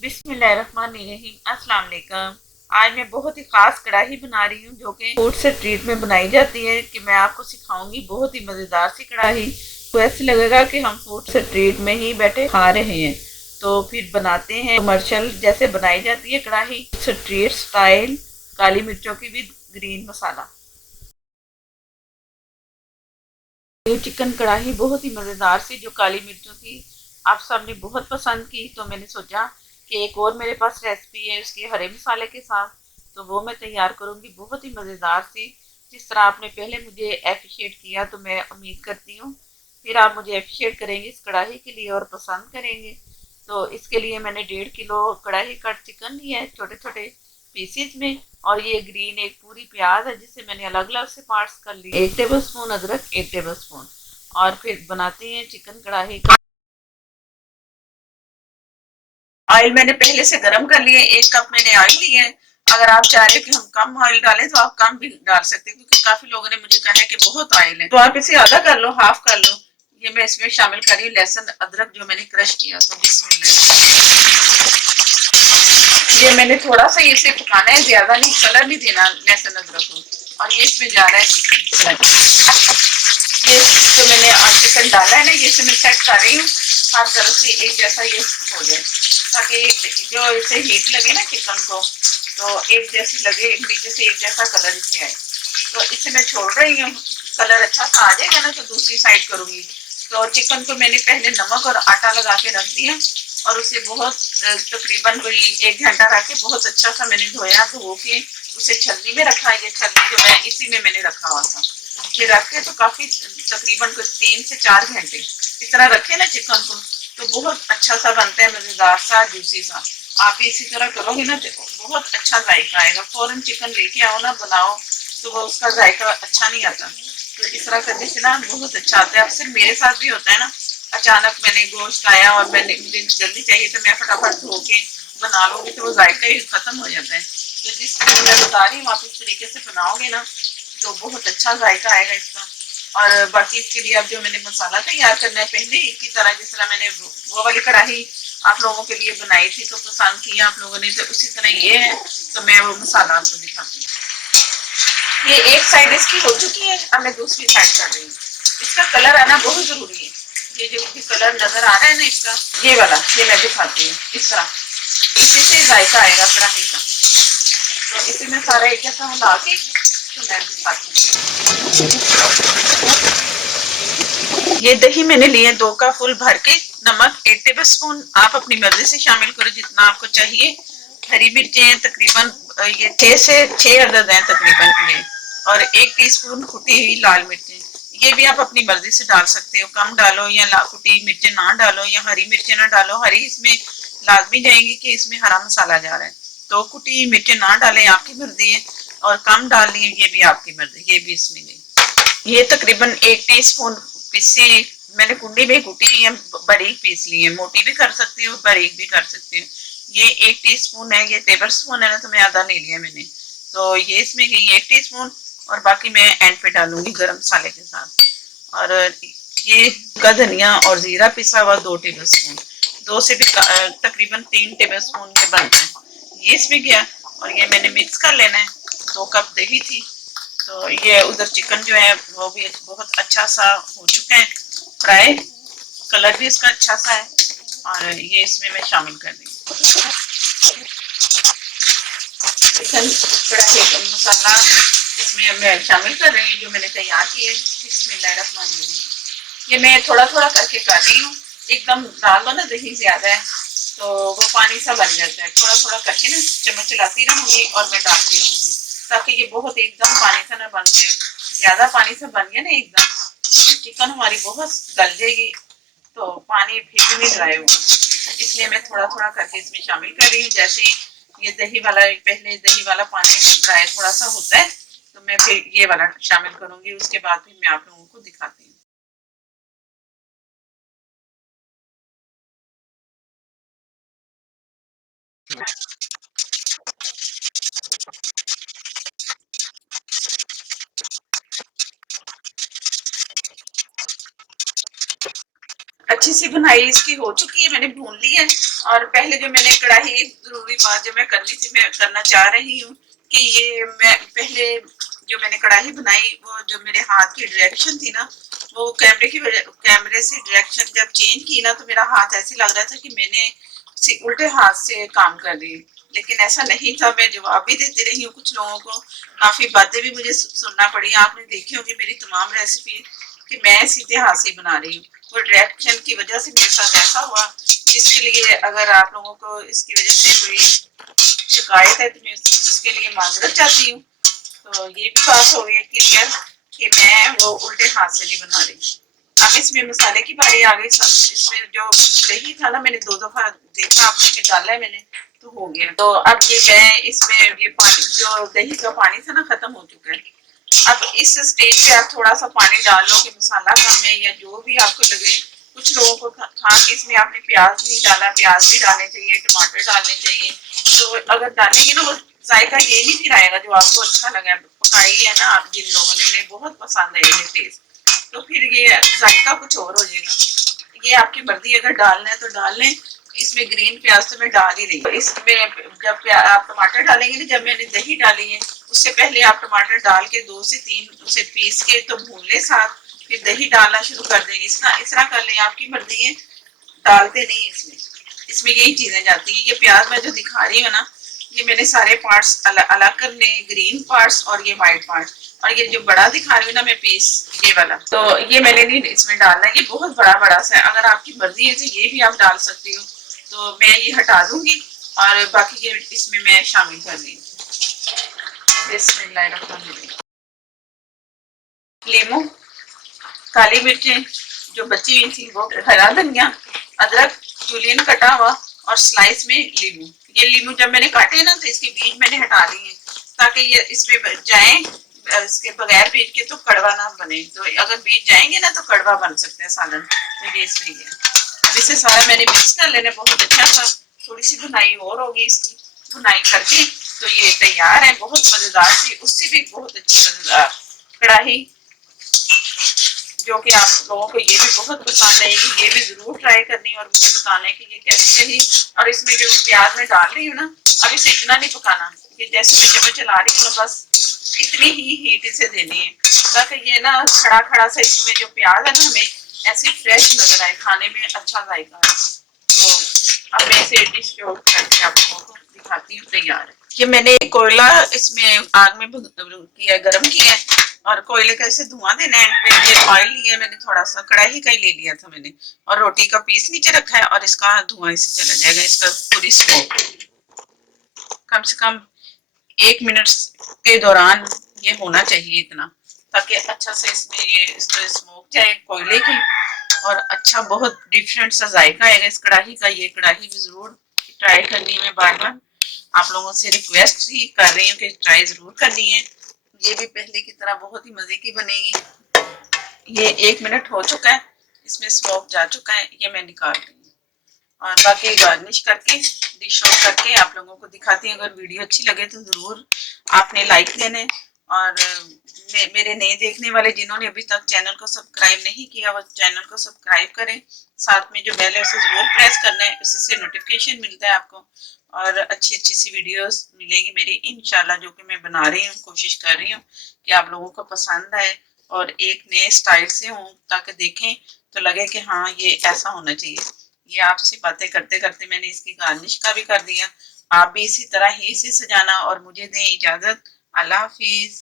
बिस्मिल्लाहिर्रहमानिर्रहीम। अस्सलाम वालेकुम। आज मैं बहुत ही ख़ास कढ़ाई बना रही हूँ जो कि फूड स्ट्रीट में बनाई जाती है कि मैं आपको सिखाऊंगी। बहुत ही मज़ेदार सी कढ़ाई, तो ऐसे लगेगा कि हम फूड स्ट्रीट में ही बैठे खा रहे हैं। तो फिर बनाते हैं कमर्शियल जैसे बनाई जाती है कढ़ाई, स्ट्रीट स्टाइल, काली मिर्चों की भी ग्रीन मसाला। ये चिकन कढ़ाई बहुत ही मज़ेदार सी जो काली मिर्चों की आप सबने बहुत पसंद की, तो मैंने सोचा कि एक और मेरे पास रेसिपी है उसके हरे मसाले के साथ, तो वो मैं तैयार करूंगी। बहुत ही मज़ेदार सी, जिस तरह आपने पहले मुझे अप्रिशिएट किया तो मैं उम्मीद करती हूँ फिर आप मुझे अप्रिशिएट करेंगे इस कढ़ाई के लिए और पसंद करेंगे। तो इसके लिए मैंने 1.5 किलो कढ़ाई कट चिकन लिया है छोटे छोटे पीसीज में। और ये ग्रीन एक पूरी प्याज है जिसे मैंने अलग अलग से पार्ट्स कर लिए। 1 टेबल स्पून अदरक, 1 टेबल स्पून। और फिर बनाते हैं चिकन कढ़ाई का। ऑयल मैंने पहले से गर्म कर लिए, 1 कप मैंने ऑयल लिया है। अगर आप चाह रहे हो कि हम कम ऑयल डालें तो आप कम भी डाल सकते हैं, क्योंकि काफी लोगों ने मुझे कहा है कि बहुत ऑयल है, तो आप इसे आधा कर लो, हाफ कर लो। ये मैं इसमें शामिल कर रही हूँ लहसुन अदरक जो मैंने क्रश किया, तो बिस्मिल्लाह। ये मैंने थोड़ा सा इसे पकाना है, ज्यादा नहीं, कलर नहीं देना लहसुन अदरक को। और ये इसमें जा रहा है चिकन। ये जो मैंने चिकन डाला है ना, ये इसे मैं सेट कर रही हूँ हर तरफ से एक जैसा ये हो जाए, ताकि जो इसे हीट लगे ना चिकन को, तो एक जैसी लगे, एक नीचे से एक जैसा कलर इसे आए। तो इसे मैं छोड़ रही हूँ, कलर अच्छा सा आ जाएगा ना तो दूसरी साइड करूंगी। तो चिकन को मैंने पहले नमक और आटा लगा के रख दिया, और उसे बहुत तकरीबन कोई 1 घंटा रख के बहुत अच्छा सा मैंने धोया, धो के उसे छलनी में रखा। ये छलनी जो है इसी में मैंने रखा हुआ था। ये रख के तो काफी तकरीबन कुछ 3 से 4 घंटे इस तरह रखे ना चिकन को, तो बहुत अच्छा सा बनता है, मजेदार सा, जूसी सा। आप इसी तरह करोगे ना तो बहुत अच्छा जायका आएगा। फौरन चिकन लेके आओ ना, बनाओ, तो वो उसका जायका अच्छा नहीं आता। तो इस तरह करने से ना बहुत अच्छा आता है। अक्सर मेरे साथ भी होता है ना, अचानक मैंने गोश्त आया और मैंने मुझे जल्दी चाहिए तो मैं फटाफट धो के बना लूंगी, तो वो जायका ही खत्म हो जाता है। तो जिस मैं बता रही हूँ आप इस तरीके से बनाओगे ना तो बहुत अच्छा जायका आएगा इसका। और बाकी इसके लिए अब जो मैंने मसाला तैयार करना है, पहले ही की तरह जिस तरह मैंने वो वाली कढ़ाई आप लोगों के लिए बनाई थी तो पसंद किया आप लोगों ने, तो उसी तरह ये है। तो मैं वो मसाला आपको दिखाती हूँ। ये एक साइड इसकी हो चुकी है, अब मैं दूसरी साइड कर रही हूँ। इसका कलर आना बहुत जरूरी है। ये जो भी कलर नजर आ रहा है ना इसका, ये वाला, ये मैं दिखाती हूँ इस तरह। इसी से जायका आएगा कढ़ाई का। तो इसे मैं सारा एक जैसा हिला के तो मैं दिखाती हूँ। ये दही मैंने लिए 2 कप फुल भर के। नमक 1 टेबल स्पून, आप अपनी मर्जी से शामिल करो जितना आपको चाहिए। हरी मिर्चें तकरीबन ये 6 से 6 अदद हैं तकरीबन ये। और 1 टीस्पून कुटी हुई लाल मिर्चें, ये भी आप अपनी मर्जी से डाल सकते हो, कम डालो या कुटी मिर्चें ना डालो या हरी मिर्चें ना डालो। हरी इसमें लाजमी जाएंगी कि इसमें हरा मसाला जा रहा है, तो कुटी मिर्चें ना डालें, आपकी मर्जी है। और कम डालनी है ये भी आपकी मर्जी, ये भी इसमें नहीं। ये तकरीबन 1 टीस्पून पीसी, मैंने कुंडी में कुटी है, बारीक पीस ली है, मोटी भी कर सकती हूँ बारीक भी कर सकती हूँ। ये 1 टीस्पून है, ये टेबल स्पून है ना तो मैं आधा ले लिया मैंने। तो ये इसमें गई 1 टीस्पून। और बाकी मैं एंड पे डालूंगी गरम मसाले के साथ। और ये का धनिया और जीरा पिसा हुआ 2 टेबल स्पून, 2 से भी तकरीबन 3 टेबल स्पून ये बनता है, ये इसमें गया। और ये मैंने मिक्स कर लेना है। 2 कप दही थी। तो ये उधर चिकन जो है वो भी बहुत अच्छा सा हो चुका है फ्राई, कलर भी इसका अच्छा सा है। और ये इसमें मैं शामिल कर दी चिकन कढ़ाई का मसाला, इसमें मैं शामिल कर रही हूँ जो मैंने तैयार किए। बिस्मिल्लाहिर्रहमानिर्रहीम। ये मैं थोड़ा थोड़ा करके कर रही हूँ, एकदम डाल दो ना दही ज्यादा है तो वो पानी सा बन जाता है। थोड़ा थोड़ा करके ना चम्मच चलाती रहूंगी और मैं डालती रहूंगी, ताकि ये बहुत एकदम पानी सा ना बन जाए। ज्यादा पानी से बन गया ना एकदम तो चिकन हमारी बहुत गल जाएगी, तो पानी फिर भी नहीं ड्राई होगा। इसलिए मैं थोड़ा थोड़ा करके इसमें शामिल कर रही हूँ। जैसे ये दही वाला, पहले दही वाला पानी ड्राई थोड़ा सा होता है तो मैं फिर ये वाला शामिल करूंगी, उसके बाद फिर मैं आप लोगों को दिखाती हूँ। अच्छी सी बुनाई इसकी हो चुकी है, मैंने भून ली है। और पहले जो मैंने कढ़ाई, एक जरूरी बात जो मैं करनी थी, मैं करना चाह रही हूँ कि ये मैं पहले जो मैंने कढ़ाई बनाई, वो जो मेरे हाथ की डायरेक्शन थी ना, वो कैमरे से डायरेक्शन जब चेंज की ना, तो मेरा हाथ ऐसे लग रहा था कि मैंने उल्टे हाथ से काम कर रही हूँ। लेकिन ऐसा नहीं था, मैं जवाब भी देती रही हूँ कुछ लोगों को, काफी बातें भी मुझे सुनना पड़ी। आपने देखी होगी मेरी तमाम रेसिपी कि मैं सीधे हाथ से बना रही हूँ। वो डायरेक्शन की वजह से मेरे साथ ऐसा हुआ, जिसके लिए अगर आप लोगों को इसकी वजह से कोई शिकायत है तो मैं इसके लिए माजरत चाहती हूँ। तो ये भी बात हो गई क्लियर कि मैं वो उल्टे हाथ से नहीं बना रही। अब इसमें मसाले की बारी आ गई। इसमें जो दही था ना, मैंने 2 दफा देखा आपने कि डाला है मैंने, तो हो गया। तो अब ये मैं इसमें ये पानी, जो दही का पानी था ना, खत्म हो चुका है। अब इस स्टेज पे आप थोड़ा सा पानी डाल लो कि मसाला कम है या जो भी आपको लगे। कुछ लोगों को था कि इसमें आपने प्याज नहीं डाला, प्याज भी डालने चाहिए, टमाटर डालने चाहिए। तो अगर डालेंगे ना, वो जायका ये नहीं फिर आएगा जो आपको अच्छा लगा। पकाई है ना आप जिन लोगों ने, उन्हें बहुत पसंद है ये टेस्ट, तो फिर ये जायका कुछ और हो जाएगा। ये आपकी मर्जी, अगर डालना है तो डाल लें। इसमें ग्रीन प्याज तो मैं डाल ही रही हूँ। इसमें जब आप टमाटर डालेंगे ना, जब मैंने दही डाली है उससे पहले आप टमाटर डाल के 2 से 3 उसे पीस के तो भून ले साथ, फिर दही डालना शुरू कर देंगे। इस तरह कर लें, आपकी मर्जी है। डालते नहीं इसमें, इसमें यही चीजें जाती हैं। ये प्याज मैं जो दिखा रही हूँ ना, ये मैंने सारे पार्ट्स अलग अलग कर ले, ग्रीन पार्ट्स और ये व्हाइट पार्ट। और ये जो बड़ा दिखा रही हूँ ना मैं पीस, ये वाला, तो ये मैंने नहीं इसमें डालना है। ये बहुत बड़ा बड़ा सा है, अगर आपकी मर्जी है तो ये भी आप डाल सकती हो। तो मैं ये हटा दूंगी और बाकी ये इसमें मैं शामिल कर रही हूँ। बिस्मिल्लाहिर्रहमानिर्रहीम। लीमू, काली मिर्चें जो बची हुई थी वो, हरा धनिया, अदरक जूलियन कटा हुआ, और स्लाइस में लीमू। ये लीमू जब मैंने काटे ना, तो इसके बीज मैंने हटा दिए ताकि ये इसमें जाए। इसके बगैर बीज के तो कड़वा ना बने, तो अगर बीज जाएंगे ना तो कड़वा बन सकते हैं सालन। तो ये इसमें गया। अब इसे सारा मैंने मिक्स कर लेना बहुत अच्छा सा। थोड़ी सी भुनाई और होगी इसकी, भुनाई करके तो ये तैयार है। बहुत मजेदार सी, उससे भी बहुत अच्छी मजेदार कढ़ाई, जो कि आप लोगों को ये भी बहुत पसंद आएगी। ये भी जरूर ट्राई करनी और मुझे बताना है कि ये कैसी रही। और इसमें जो प्याज मैं डाल रही हूँ ना, अब इसे इतना नहीं पकाना कि जैसे मैं जब चला रही हूँ ना, बस इतनी ही हीट इसे देनी है ताकि ये ना खड़ा खड़ा सा इसमें जो प्याज है ना, हमें ऐसे फ्रेश नजर आए, खाने में अच्छा जायका है। तो अब मैं इसे डिश करके आप लोगों को दिखाती हूँ। तैयार है। ये मैंने कोयला इसमें आग में किया, गर्म किया है, और कोयले का इसे धुआं देना है। फिर ये ऑयल लिया मैंने, थोड़ा सा कढ़ाई का ही ले लिया था मैंने, और रोटी का पीस नीचे रखा है, और इसका धुआं इसे चला जाएगा, इसका पूरी स्मोक। कम से कम 1 मिनट के दौरान ये होना चाहिए इतना, ताकि अच्छा से इसमें ये इसको स्मोक जाए कोयले की, और अच्छा बहुत डिफरेंट सा जायका आएगा इस कढ़ाई का। ये कढ़ाई भी जरूर ट्राई करनी है। बार बार आप लोगों से रिक्वेस्ट ही कर रही हूँ कि ट्राई जरूर करनी है। ये भी पहले की तरह बहुत ही मजे की बनेगी। ये 1 मिनट हो चुका है, इसमें स्मोक जा चुका है, ये मैं निकाल रही हूँ। और बाकी गार्निश करके डिश आउट करके आप लोगों को दिखाती हूँ। अगर वीडियो अच्छी लगे तो जरूर आपने लाइक देना है। और मेरे नए देखने वाले जिन्होंने अभी तक चैनल को सब्सक्राइब नहीं किया, वो चैनल को सब्सक्राइब करें। साथ में जो बेल है उसे जरूर प्रेस करना है, उससे नोटिफिकेशन मिलता है आपको। और अच्छी अच्छी सी वीडियोस मिलेगी मेरी इंशाल्लाह, जो कि मैं बना रही हूँ, कोशिश कर रही हूँ कि आप लोगों को पसंद आए और एक नए स्टाइल से हो, ताकि देखें तो लगे कि हाँ ये ऐसा होना चाहिए। ये आपसे बातें करते करते मैंने इसकी गार्निश का भी कर दिया। आप भी इसी तरह ही इसे सजाना और मुझे दें इजाजत। अल्लाह हाफिज।